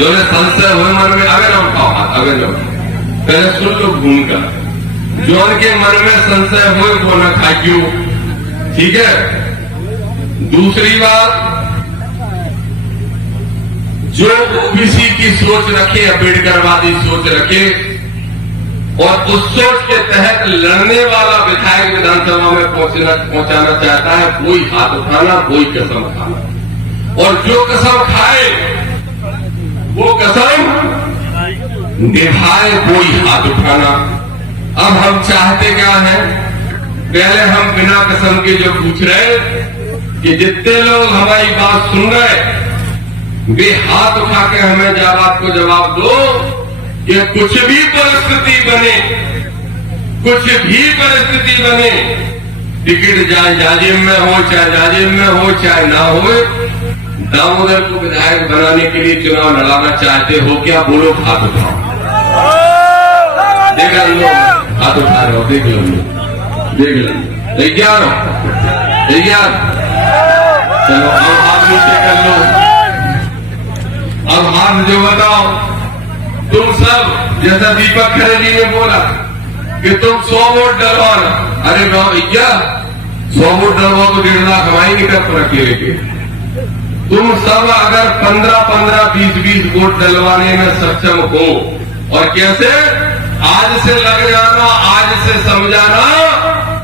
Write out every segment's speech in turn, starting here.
जो ने संशय हुए मन में आगे ना उठाओ हाथ, आगे ना पहले सुन लो घूम कर। जो उनके मन में संशय हुए वो न खाइयो, ठीक है। दूसरी बात, जो ओबीसी की सोच रखे, अम्बेडकरवादी सोच रखे और उस सोच के तहत लड़ने वाला विधायक विधानसभा में पहुंचाना चाहता है, कोई हाथ उठाना, कोई कसम खाना। और जो कसम खाए वो कसम निभाए, कोई हाथ उठाना। अब हम चाहते क्या है, पहले हम बिना कसम के जो पूछ रहे कि जितने लोग हमारी बात सुन रहे वे हाथ उठा के हमें बात को जवाब दो कि कुछ भी परिस्थिति बने, कुछ भी परिस्थिति बने, टिकट चाहे जाजिम में हो, चाहे जाजिम में हो, चाहे ना हो, दामोदर को विधायक बनाने के लिए चुनाव लड़ाना चाहते हो क्या? बोलो, हाथ उठाओ। देख लो, हाथ उठा रहे हो, देख लो, देख लो। तैयार हो? तैयार? चलो अब हाथ नीचे कर लो। अब हाथ जो बताओ, तुम सब जैसा दीपक खरे जी ने बोला कि तुम 100 वोट डलवाना। अरे भैया 100 वोट डलवाओ तो 1.5 लाख हमारी तरफ रखे के। तुम सब अगर 15-15, 20-20 वोट डलवाने में सक्षम हो, और कैसे? आज से लग जाना, आज से समझाना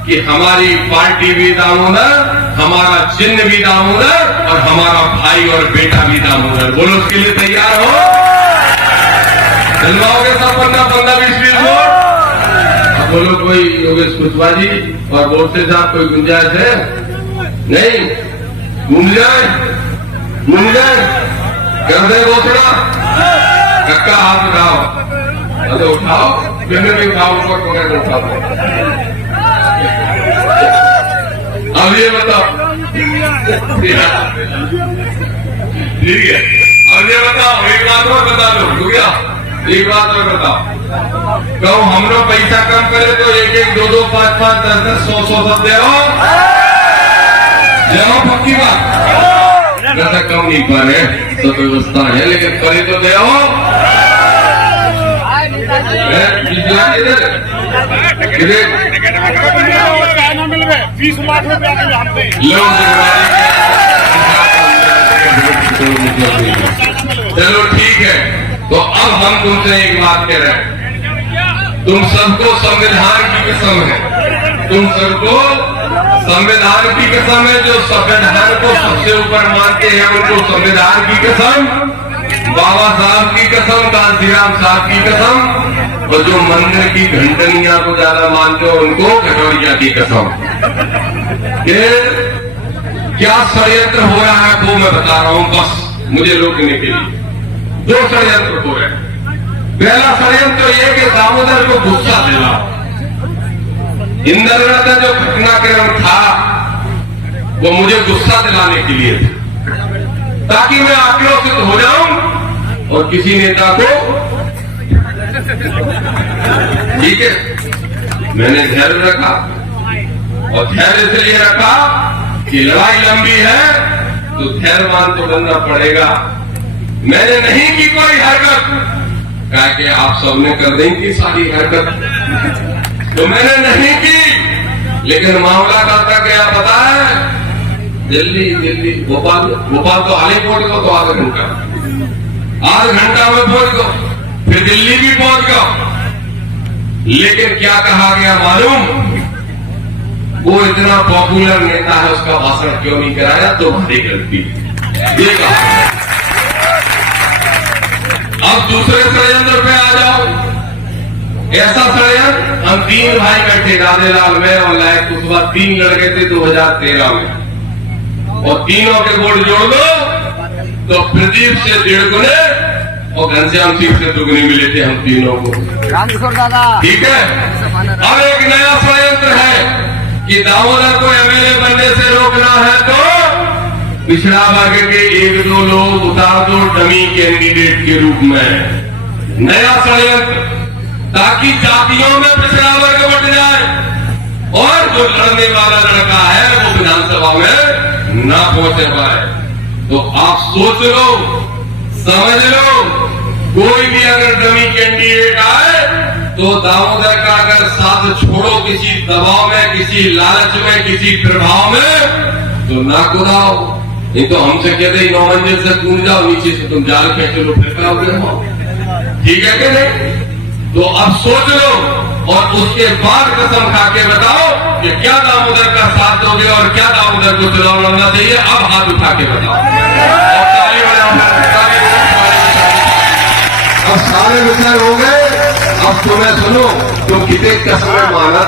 कि हमारी पार्टी भी दामोदर, हमारा चिन्ह भी दामोदर और हमारा भाई और बेटा भी दामोदर। बोलो, उसके लिए तैयार हो? डलवाओगे सब 15-15, 20-20 वोट? अब बोलो, कोई योगेश कुशवाहा जी और बोलते साहब कोई गुंजाइश है? नहीं? घूम जाए कर दे घोषणा। कक्का हाथ उठाओ, अरे उठाओ, मैंने भी उठाओ, ऊपर पकड़ उठाओ। अब ये बताओ, ठीक है, अब ये बताओ, एक बात और बता दो, हो गया? एक बात और बताओ, कहो हम लोग पैसा कम करे तो 1-1, 2-2, 5-5, 10-10, 100-100 सब दे जाओ, पक्की बात। पैसा कम नहीं पा रहे, सब व्यवस्था है, लेकिन करे तो दे चलो ठीक है। तो अब हम तुमसे एक बात कह रहे हैं, तुम सबको संविधान की कसम है, तुम सबको संविधान की कसम है। जो संविधान को सबसे ऊपर मानते हैं उनको संविधान की कसम, बाबा साहब की कसम, कांशीराम साहब की कसम, और जो मंदिर की घंटनिया को ज्यादा मानते हो उनको कटोरिया की कसम। क्या षड्यंत्र हो रहा है वो मैं बता रहा हूं, बस मुझे रोकने के लिए। 2 षड्यंत्र हो रहे हैं। पहला षड्यंत्र ये कि दामोदर को गुस्सा दिला। इंद्रगढ़ का जो घटनाक्रम था वो मुझे गुस्सा दिलाने के लिए था, ताकि मैं आक्रोशित हो जाऊं और किसी नेता को, ठीक है, मैंने धैर्य रखा, और धैर्य इसलिए रखा कि लड़ाई लंबी है तो धैर्यवान तो बनना पड़ेगा। मैंने नहीं की कोई हरकत, कहा कि आप सबने कर देंगे सारी हरकत, तो मैंने नहीं की। लेकिन मामला का क्या पता है, दिल्ली भोपाल तो हाईकोर्ट को तो आधा घंटा में पहुंच गो, फिर दिल्ली भी पहुंच गो। लेकिन क्या कहा गया मालूम? वो इतना पॉपुलर नेता है, उसका भाषण क्यों नहीं कराया? तुम्हारी गलती ये कहा। अब दूसरे षड्यंत्र पे आ जाओ। ऐसा षड्यंत्र, हम 3 भाई बैठे, राधेलाल में और लायक कुशवाहा, 3 लड़के थे 2013 में, और तीनों के वोट जोड़ दो तो प्रदीप से 1.5 गुने और घनश्याम सिंह से 2 गुने मिले थे हम तीनों को, ठीक है। अब एक नया षड्यंत्र है कि दामोदर को एमएलए बनने से रोकना है तो पिछड़ा वर्ग के 1-2 लोग उतार दो डमी कैंडिडेट के रूप में। नया षड्यंत्र, ताकि जातियों में पिछड़ा वर्ग बढ़ जाए और जो लड़ने वाला लड़का है वो विधानसभा में ना पहुंचे पाए। तो आप सोच लो, समझ लो कोई भी अगर डमी कैंडिडेट आए तो दामोदर का अगर साथ छोड़ो किसी दबाव में, किसी लालच में, किसी प्रभाव में, तो ना कुदाओ। नहीं तो हमसे कहते 9 मंजिल से कूद जाओ, नीचे से तुम जाल खेच लो, फिर क्या हो। ठीक है कि नहीं? तो अब सोच लो और उसके बाद कसम खा के बताओ कि क्या दामोदर का साथ दोगे और क्या दामोदर को चुनाव लड़ना चाहिए। अब हाथ उठा के बताओ और ताली बजाओ। अब सारे विचार हो गए। अब तुम्हें सुनो, तुम कितने कसमें माना,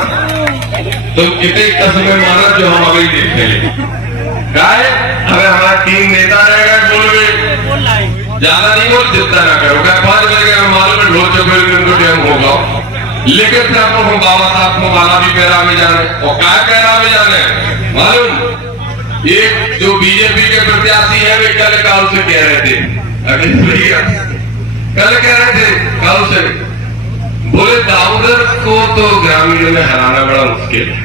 तुम कितने कसमें माना जो हम अभी देखेंगे। गाय अगर हमारा टीम नेता रहेगा बोल में ज्यादा नहीं बोल, जितना ना करो। क्या 5 बजे का मालूम है ढोल चौके टाइम होगा, लेकिन फिर आपको हम बाबा साहब को माला भी पैरा में जाने और क्या पैरा में जाने मालूम। एक जो बीजेपी के प्रत्याशी है वे कल काल से कह रहे थे, कल कह रहे थे काल से, बोले दामोदर को तो ग्रामीणों में हराना बड़ा मुश्किल है।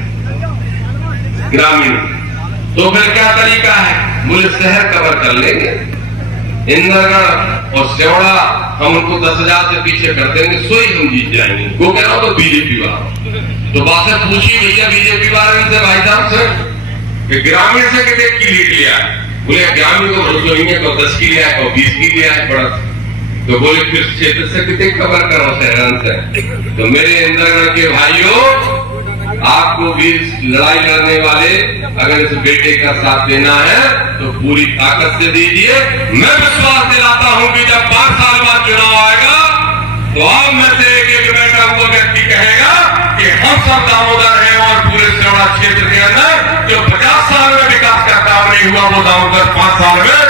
ग्रामीण तो फिर क्या तरीका है? बोले शहर कवर कर लेंगे, इंद्रगढ़ और सेवड़ा हम उनको 10,000 से पीछे कर देंगे, सोई हम जीत जाएंगे। वो कह रहा हो तो बीजेपी वाला तो बातें पूछी भैया बीजेपी वाले से, भाई साहब से कि ग्रामीण से कितने की लीड लिया है? बोले ग्रामीण को भरोसा नहीं है, तो 10 की लिया है, तो 20 की लिया है पड़ा। तो बोले फिर क्षेत्र से कितने कवर करो शहरन से? तो मेरे इंद्रगढ़ के भाइयों, आपको भी लड़ाई लड़ने वाले अगर इस बेटे का साथ देना है तो पूरी ताकत से दीजिए। मैं विश्वास दिलाता हूं कि जब 5 साल बाद चुनाव आएगा तो आप में से एक बेटा वो व्यक्ति कहेगा कि हम सब दामोदर हैं और पूरे सेवड़ा क्षेत्र के अंदर जो 50 साल में विकास का काम नहीं हुआ वो दामोदर 5 साल में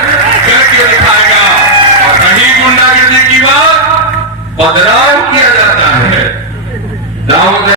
करके दिखाएगा। और कहीं गुंडागर्दी की बात बदलाव किया जाता है दामोदर